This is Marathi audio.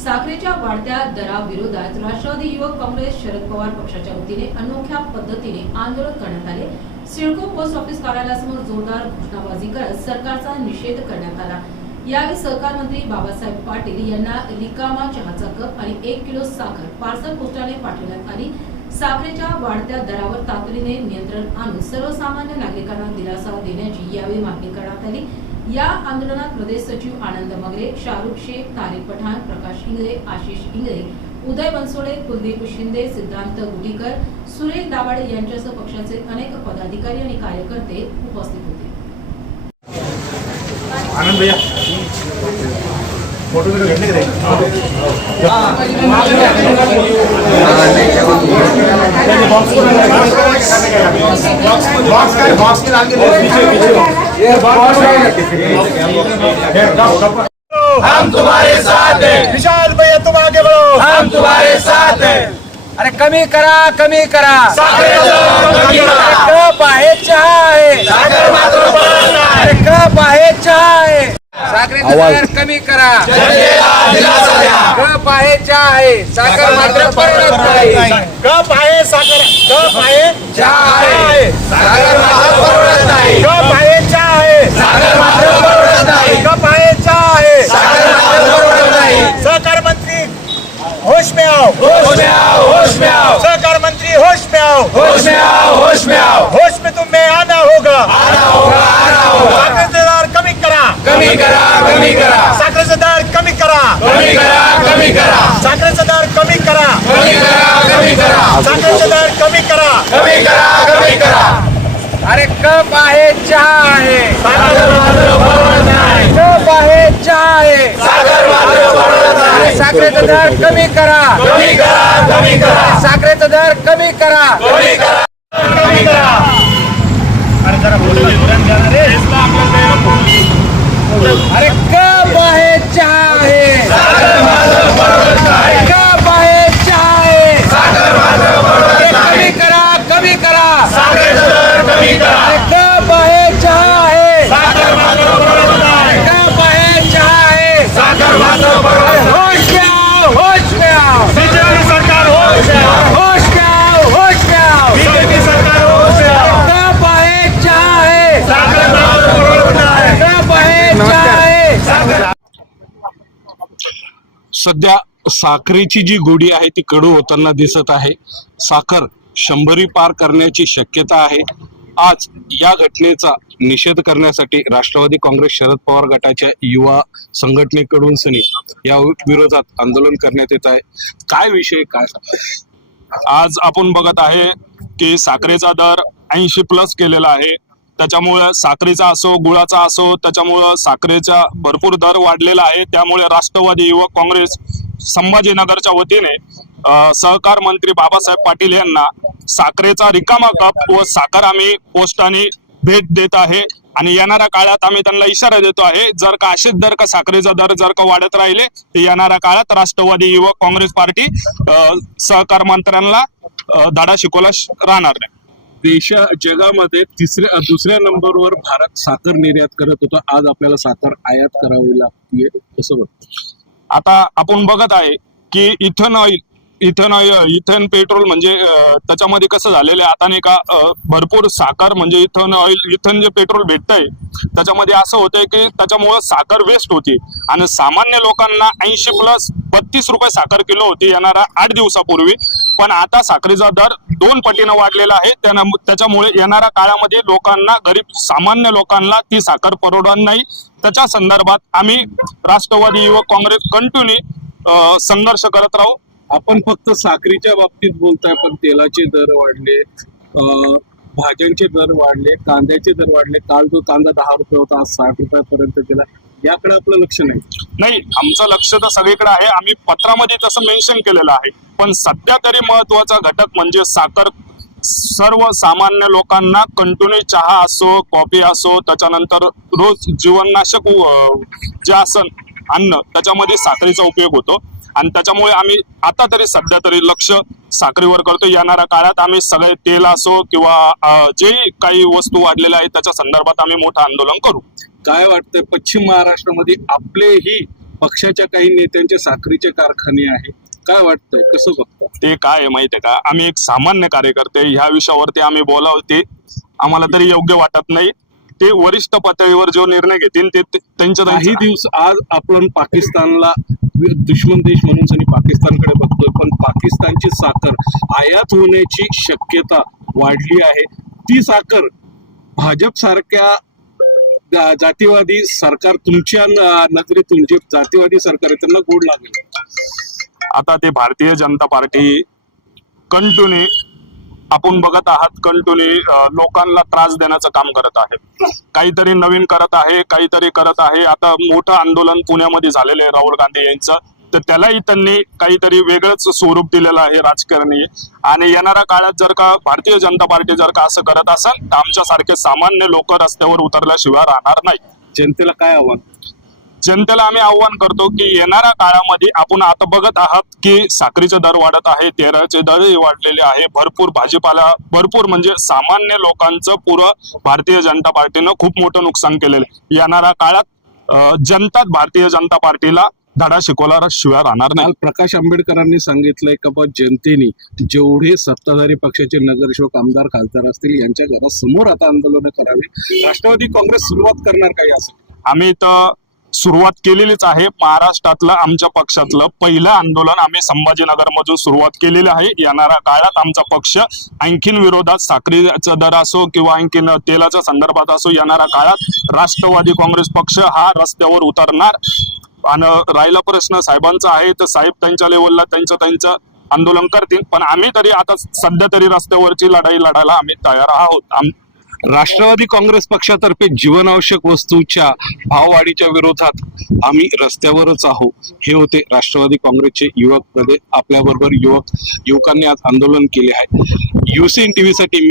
साखरेच्या वाढत्या दराविरोधात राष्ट्रवादी युवक काँग्रेस शरद पवार पक्षाच्या वतीने अनोख्या पद्धतीने आंदोलन करण्यात आले। सिडको पोस्ट ऑफिस कार्यालयासमोर जोरदार घोषणाबाजी करत सरकारचा निषेध करण्यात आला। यावेळी सहकार मंत्री बाबासाहेब पाटील यांना रिकामा चहाचा कप आणि 1 किलो साखर पार्सल पोस्टाने पाठवण्यात आली। साखरेच्या वाढत्या दरावर तातडीने नियंत्रण आणून सर्वसामान्य नागरिकांना दिलासा देण्याची यावेळी मागणी करण्यात आली। या आंदोलनात प्रदेश सचिव आनंद मगरे, शाहरुख शेख, तारिक पठाण, प्रकाश इंगळे, आशिष इंगळे, उदय बनसोडे, कुलदीप शिंदे, सिद्धांत गुडीकर, सुरेश दाभाडे यांच्यासह पक्षाचे अनेक पदाधिकारी आणि कार्यकर्ते उपस्थित होते। आनंद भैया फोटो वीडियो घेतले रे बॉक्स के आगे पीछे हम तुम्हारे साथ हैं। विशाल भैया तुम आगे बढ़ो, हम तुम्हारे साथ हैं। अरे कमी करा कप आहे चहा आहे, सागर मात्र बढ़त नाही। अरे कप आहे चहा आहे, साखरेचा दर कमी करा, जनतेला दिलासा द्या। कप आहे चहा आहे, साखर मात्र परवडत नाही। कप आहे सागर, कप आहे चहा आहे, सागर मात्र परवडत नाही। कप आहे चहा आहे, सागर मात्र परवडत नाही। कप आहे चहा आहे, सागर मात्र परवडत नाही। सहकार मंत्री होश में आओ, होश में आओ, होश में आओ, सहकार मंत्री होश में आओ, होश में आओ, होश में आओ। होश में तुम्हें आना होगा, आना होगा, आना होगा। साखरेचा दर कमी करा, कमी करा, कमी करा, साखरेचा दर कमी करा, कमी करा, कमी करा, साखरेचा दर कमी करा, कमी करा, कमी करा, साखरेचा दर कमी करा, कमी करा, कमी करा। अरे कप आहे चहा आहे, सागर मात्र परवडत नाही। कप आहे चहा आहे, सागर मात्र परवडत नाही। साखरेचा दर कमी करा, कमी करा, कमी करा, साखरेचा दर कमी करा, कमी करा, कमी करा। अरे जरा बोलू रे, अरे कप आहे चहा आहे, सागर मात्र परवडत नाही। कप आहे चहा आहे, सागर मात्र परवडत अरे नाही। कमी करा, साखरेचा दर कमी करा, अरे कप आहे चहा आहे, सागर मात्र परवडत नाही। कप आहे चहा आहे, सागर मात्र परवडत नाही। होश में आओ, होश में आओ, बीजेपी सरकार होश में आओ, होश में आओ, होश में आओ। बीजेपी सरकार होश में आओ, कप आहे चहा आहे, सागर मात्र परवडत नाही। कप आहे चहा आहे, सागर सध्या साखरेची जी गोडी आहे ती कडू होताना दिसत आहे। साखर 100 पार करण्याची शक्यता आहे। आज या घटनेचा निषेध करण्यासाठी राष्ट्रवादी काँग्रेस शरद पवार गटाच्या युवा संघटनेकडून सनी या विरोधात आंदोलन करण्यात येत आहे। काय विषय काय आज आपण बघत आहे की साखरेचा दर 80+ केलेला आहे। त्याच्यामुळे साखरेचा असो गुळाचा असो त्याच्यामुळे साखरेचा भरपूर दर वाढलेला आहे। त्यामुळे राष्ट्रवादी युवक काँग्रेस संभाजीनगरच्या वतीने सहकार मंत्री बाबासाहेब पाटील यांना साखरेचा रिकामा कप व साखर आम्ही पोस्टाने भेट देत आहे आणि येणाऱ्या काळात आम्ही त्यांना इशारा देतो आहे, जर का असेच दर का साखरेचा दर जर का वाढत राहिले तर येणाऱ्या काळात राष्ट्रवादी युवक काँग्रेस पार्टी सहकार मंत्र्यांना धडा शिकवला राहणार नाही। जगामध्ये दुसऱ्या नंबरवर भारत साखर निर्यात करत होता, आज आपल्याला साखर आयात करावी लागते असं आता आपण बघत आहे की इथेन पेट्रोल म्हणजे त्याच्यामध्ये कसं झालेलं आहे आता नाही का भरपूर साखर म्हणजे इथेन जे पेट्रोल भेटतंय त्याच्यामध्ये असं होतंय की त्याच्यामुळे साखर वेस्ट होती आणि सामान्य लोकांना 80+ 32 रुपये साखर किलो होती येणाऱ्या 8 दिवसापूर्वी, पण आता साखरेचा दर 2 पटीने वाढलेला आहे। त्याच्यामुळे येणाऱ्या काळामध्ये लोकांना गरीब सामान्य लोकांना ती साखर परवडणार नाही। त्याच्या संदर्भात आम्ही राष्ट्रवादी युवक काँग्रेस कंटिन्यू संघर्ष करत राहू। आपण फक्त साखरीच्या बाबतीत बोलताय, पण तेलाचे दर वाढले, भाज्यांचे दर वाढले, कांद्याचे दर वाढले। काल जो कांदा 10 रुपये होता आज 60 रुपयापर्यंत गेला, याकडे आपलं लक्ष नाही। आमचं लक्ष तर सगळीकडे आहे, आम्ही पत्रामध्ये तसं मेन्शन केलेलं आहे, पण सध्या तरी महत्वाचा घटक म्हणजे साखर सर्व सामान्य लोकांना कंटिन्यू चहा असो कॉफी असो त्याच्यानंतर रोज जीवननाशक जे असन अन्न त्याच्यामध्ये साखरेचा उपयोग होतो आणि त्याच्यामुळे आम्ही आता तरी सध्या तरी लक्ष साखरेवर करतो। येणाऱ्या काळात आम्ही सगळे तेल असो किंवा जे काही वस्तू वाढलेल्या आहेत त्याच्या संदर्भात आम्ही मोठं आंदोलन करू। काय वाटतंय पश्चिम महाराष्ट्रामध्ये आपलेही पक्षाच्या काही नेत्यांचे साखरेचे कारखाने आहे. काय वाटतंय, कसं बघतो? ते काय आहे माहितीये का, आम्ही एक सामान्य कार्यकर्ते, ह्या विषयावरती आम्ही बोलावं ते आम्हाला तरी योग्य वाटत नाही. ते वरिष्ठ पातळीवर जो निर्णय घेतील ते त्यांच्या काही दिवस आज आपण पाकिस्तानला दुश्मन देश म्हणून सनी पाकिस्तानकडे बघतोय, पण पाकिस्तानची साखर आयात होण्याची शक्यता वाढली आहे. ती साखर भाजप सारख्या जातीवादी सरकार, तुमच्या नजरेतून जे जातीवादी सरकार आहे त्यांना गोड लागेल. आता ते भारतीय जनता पार्टी कंटिन्यू आपण बघत आहात, कंटिन्यू लोकांना त्रास देण्याचं काम करत आहे. काहीतरी नवीन करत आहे, काहीतरी करत आहे. आता मोठं आंदोलन पुण्यामध्ये झालेलं आहे राहुल गांधी यांचं, तर त्यालाही त्यांनी काहीतरी वेगळंच स्वरूप दिलेलं आहे राजकारणी. आणि येणाऱ्या काळात जर का भारतीय जनता पार्टी जर का असं करत असेल तर आमच्यासारखे सामान्य लोक रस्त्यावर उतरल्याशिवाय राहणार नाही. जनतेला काय आव्हान? जनतेला आम्ही आव्हान करतो की येणाऱ्या काळामध्ये आपण आता बघत आहात की साखरेचे दर वाढत आहे, तेलाचे दरही वाढलेले आहे, भरपूर भाजीपाला, भरपूर म्हणजे सामान्य लोकांचं पुरं भारतीय जनता पार्टीनं खूप मोठं नुकसान केलेलं आहे. येणाऱ्या काळात जनता भारतीय जनता पार्टीला धडा शिकवला शिवाय राहणार नाही. काल प्रकाश आंबेडकरांनी सांगितलंय का बा जनतेने जेवढे सत्ताधारी पक्षाचे नगरसेवक, आमदार, खासदार असतील यांच्या घरासमोर आता आंदोलन करावे. राष्ट्रवादी काँग्रेस सुरुवात करणार काही असं? आम्ही तर सुरुवात केलेलीच आहे. महाराष्ट्रातलं आमच्या पक्षातलं पहिलं आंदोलन आम्ही संभाजीनगर मधून सुरुवात केलेली आहे. येणाऱ्या काळात आमचा पक्ष आणखीन विरोधात साखरेचा दर असो किंवा आणखीन तेलाच्या संदर्भात असो, येणाऱ्या काळात राष्ट्रवादी काँग्रेस पक्ष हा रस्त्यावर उतरणार. आणि राहिला प्रश्न साहेबांचा आहे तर साहेब त्यांच्या लेवलला त्यांचं आंदोलन करतील, पण आम्ही तरी आता सध्या तरी रस्त्यावरची लढाई लढायला आम्ही तयार आहोत. राष्ट्रवादी काँग्रेस पक्षातर्फे जीवनावश्यक वस्तूच्या भाववाढीच्या विरोधात आम्ही रस्त्यावरच आहोत. हे होते राष्ट्रवादी काँग्रेसचे युवक प्रदेश. आपल्याबरोबर युवकांनी आज आंदोलन केले आहे. UCN TV साठी मी